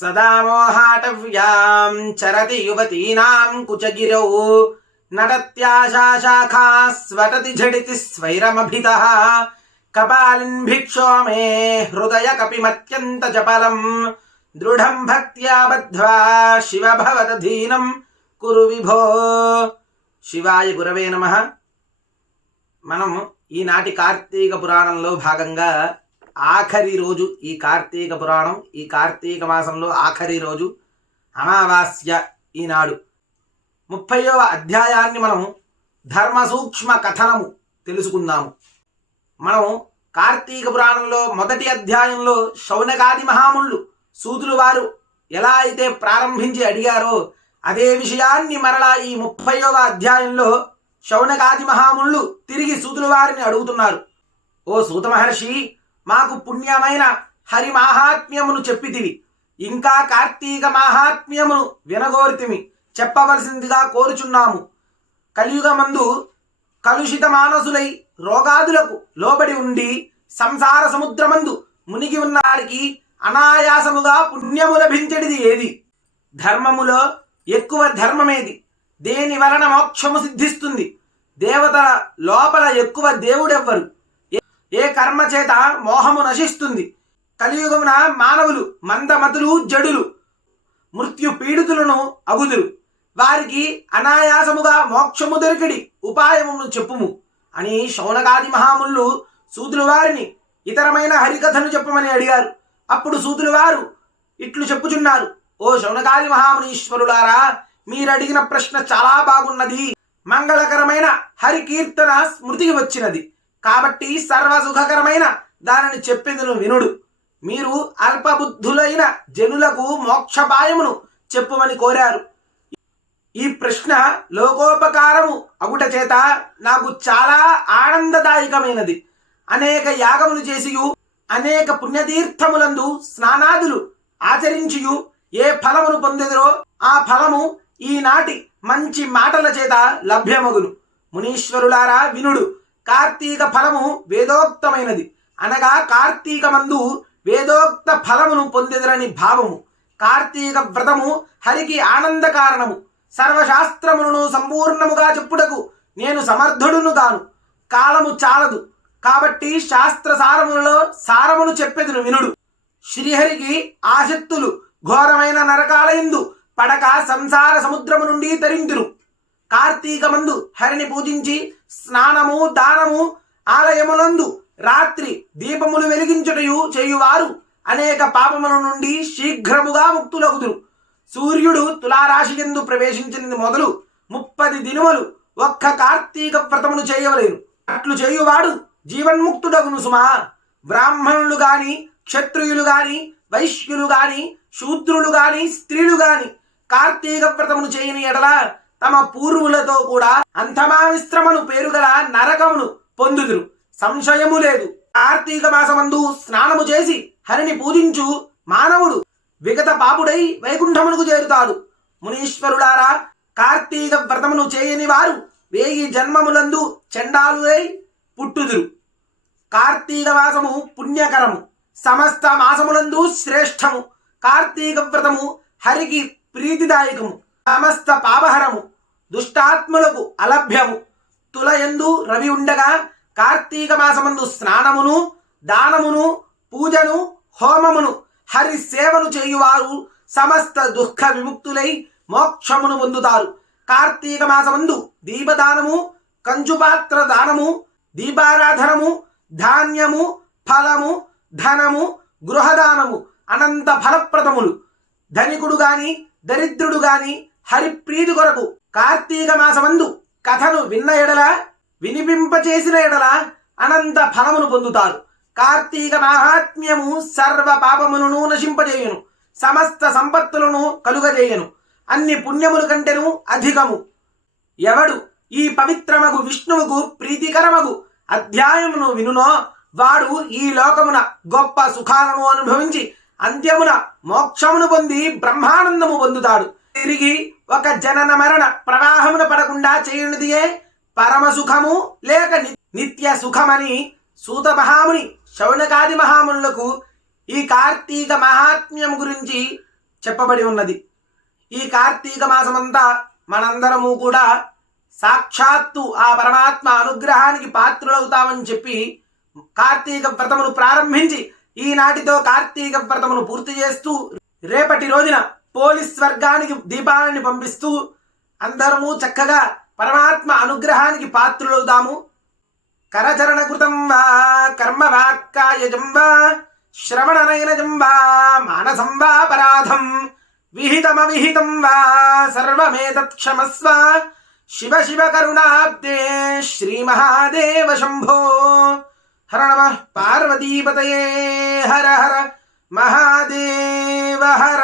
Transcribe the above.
సదా మోహాటవ్యాం చరతి యువతీనాం కుచగిరౌ నడత్యాశాఖా స్వటతి ఝడితి స్వైరమభితః కపాలిన్ భిక్షో మే హృదయ కపిమత్యంత చపలం దృఢం భక్త్యా బద్ధ్వా శివ భవదధీనం కురు విభో. శివాయ గురవే నమః. మనం ఈనాటి కార్తీక పురాణంలో భాగంగా ఆఖరి రోజు, ఈ కార్తీక పురాణం ఈ కార్తీక మాసంలో ఆఖరి రోజు అమావాస్య ఈనాడు 30వ అధ్యాయాన్ని మనం ధర్మ సూక్ష్మ కథనము తెలుసుకుందాము. మనం కార్తీక పురాణంలో మొదటి అధ్యాయంలో శౌనకాది మహాముళ్ళు సూతులు వారు ఎలా అయితే ప్రారంభించి అడిగారో అదే విషయాన్ని మరలా ఈ 30వ అధ్యాయంలో శౌనకాది మహాముళ్ళు తిరిగి సూతుల వారిని అడుగుతున్నారు. ఓ సూత మహర్షి, మాకు పుణ్యమైన హరి మాహాత్మ్యమును చెప్పితివి, ఇంకా కార్తీక మాహాత్మ్యమును వినగోరితిమి, చెప్పవలసిందిగా కోరుచున్నాము. కలియుగమందు కలుషిత మానసులై రోగాదులకు లోబడి ఉండి సంసార సముద్రమందు మునిగి ఉన్న వారికి అనాయాసముగా పుణ్యము లభించడిది ఏది? ధర్మములో ఎక్కువ ధర్మమేది? దేని వలన మోక్షము సిద్ధిస్తుంది? దేవతల లోపల ఎక్కువ దేవుడెవ్వరు? ఏ కర్మ చేత మోహము నశిస్తుంది? కలియుగమున మానవులు మందమతులు జడులు మృత్యు పీడితులను అగుదురు, వారికి అనాయాసముగా మోక్షము దొరికిడి ఉపాయమును చెప్పుము అని శౌనకాది మహాముళ్ళు సూతుల వారిని ఇతరమైన హరికథను చెప్పమని అడిగారు. అప్పుడు సూతుల వారు ఇట్లు చెప్పుచున్నారు. ఓ శౌనకాది మహామునీశ్వరులారా, మీరడిగిన ప్రశ్న చాలా బాగున్నది. మంగళకరమైన హరికీర్తన స్మృతికి వచ్చినది కాబట్టి సర్వసుఖకరమైన దానిని చెప్పేదను వినుడు. మీరు అల్పబుద్ధులైన జనులకు మోక్షపాయమును చెప్పుమని కోరారు. ఈ ప్రశ్న లోకోపకారము అగుట చేత నాకు చాలా ఆనందదాయకమైనది. అనేక యాగములు చేసియు అనేక పుణ్యతీర్థములందు స్నానాదులు ఆచరించియు ఏ ఫలమును పొందెదరో ఆ ఫలము ఈనాటి మంచి మాటల చేత లభ్యమగును. మునీశ్వరులారా వినుడు. కార్తీక ఫలము వేదోక్తమైనది, అనగా కార్తీకమందు వేదోక్త ఫలమును పొందెదరని భావము. కార్తీక వ్రతము హరికి ఆనంద కారణము. సర్వశాస్త్రములను సంపూర్ణముగా చెప్పుటకు నేను సమర్థుడును గాను. కాలము చాలదు కాబట్టి శాస్త్ర సారములలో సారమును చెప్పెదను వినుడు. శ్రీహరికి ఆసక్తులు ఘోరమైన నరకాలయందు పడక సంసార సముద్రము నుండి తరింతురు. కార్తీకమందు హరిని పూజించి స్నానము దానము ఆలయములందు రాత్రి దీపములు వెలిగించుటయు చేయువారు అనేక పాపముల నుండి శీఘ్రముగా ముక్తులగుదురు. సూర్యుడు తులారాశి యందు ప్రవేశించినది మొదలు 30 దినములు ఒక్క కార్తీక వ్రతమును చేయవలేను. అట్లు చేయువాడు జీవన్ముక్తుడగును సుమా. బ్రాహ్మణులు గాని క్షత్రియులు గాని వైశ్యులు గాని శూద్రులు గాని స్త్రీలు గాని కార్తీక వ్రతమును చేయని ఎడల తమ పూర్వులతో కూడా అంతమావిశ్రమను పేరుగల నరకమును పొందుదురు. సంశయము లేదు. కార్తీక మాసమందు స్నానము చేసి హరిని పూజించు మానవుడు విగత పాపుడై వైకుంఠమునకు చేరుతాడు. మునీశ్వరులారా, కార్తీక వ్రతమును చేయని వారు 1000 జన్మములందు చండాలులై పుట్టుదురు. కార్తీక మాసము పుణ్యకరము, సమస్త మాసములందు శ్రేష్టము. కార్తీక వ్రతము హరికి ప్రీతిదాయకము, సమస్త పాపహరము, దుష్టాత్ములకు అలభ్యము. తులయందు రవి ఉండగా కార్తీక మాసమందు స్నానమును దానమును పూజను హోమమును హరి సేవను చేయువారు సమస్త దుఃఖ విముక్తులై మోక్షమును పొందుతారు. కార్తీక మాసమందు దీపదానము, కంచుపాత్ర దానము, దీపారాధనము, ధాన్యము, ఫలము, ధనము, గృహదానము అనంత ఫలప్రదములు. ధనికుడు గాని దరిద్రుడు గాని హరిప్రీతి కొరకు కార్తీక మాసమందు కథను విన్న ఎడల వినిపింపచేసిన ఎడల అనంత ఫలమును పొందుతారు. కార్తీక మాహాత్మ్యము సర్వ పాపములను నశింపజేయును, సమస్త సంపత్తులను కలుగజేయను, అన్ని పుణ్యముల కంటెను అధికము. ఎవడు ఈ పవిత్రమగు విష్ణువుకు ప్రీతికరమగు అధ్యాయమును వినునో వాడు ఈ లోకమున గొప్ప సుఖాలను అనుభవించి అంత్యమున మోక్షమును పొంది బ్రహ్మానందము పొందుతాడు. తిరిగి ఒక జనన మరణ ప్రవాహమున పడకుండా చేయునిదియే పరమ సుఖము లేక నిత్య సుఖమని సూత మహాముని శౌనకాది మహామునులకు ఈ కార్తీక మహాత్మ్యం గురించి చెప్పబడి ఉన్నది. ఈ కార్తీక మాసమంతా మనందరము కూడా సాక్షాత్తు ఆ పరమాత్మ అనుగ్రహానికి పాత్రులవుతామని చెప్పి కార్తీక వ్రతమును ప్రారంభించి ఈనాటితో కార్తీక వ్రతమును పూర్తి చేస్తూ రేపటి రోజున పోలీస్ వర్గానికి దీపాలని పంపిస్తూ అందరము చక్కగా పరమాత్మ అనుగ్రహానికి పాత్రులవుతాము. కరచరణ కృతం వా కర్మ వాక్కాయజం వా శ్రవణనయనజం వా మానసం వా పరాధం విహితమవిహితం వా సర్వమేతత్ క్షమస్వ శివ శివ కరుణాబ్దే శ్రీ మహాదేవ శంభో. హర నమః పార్వతీపతయే హర హర మహాదేవ హర.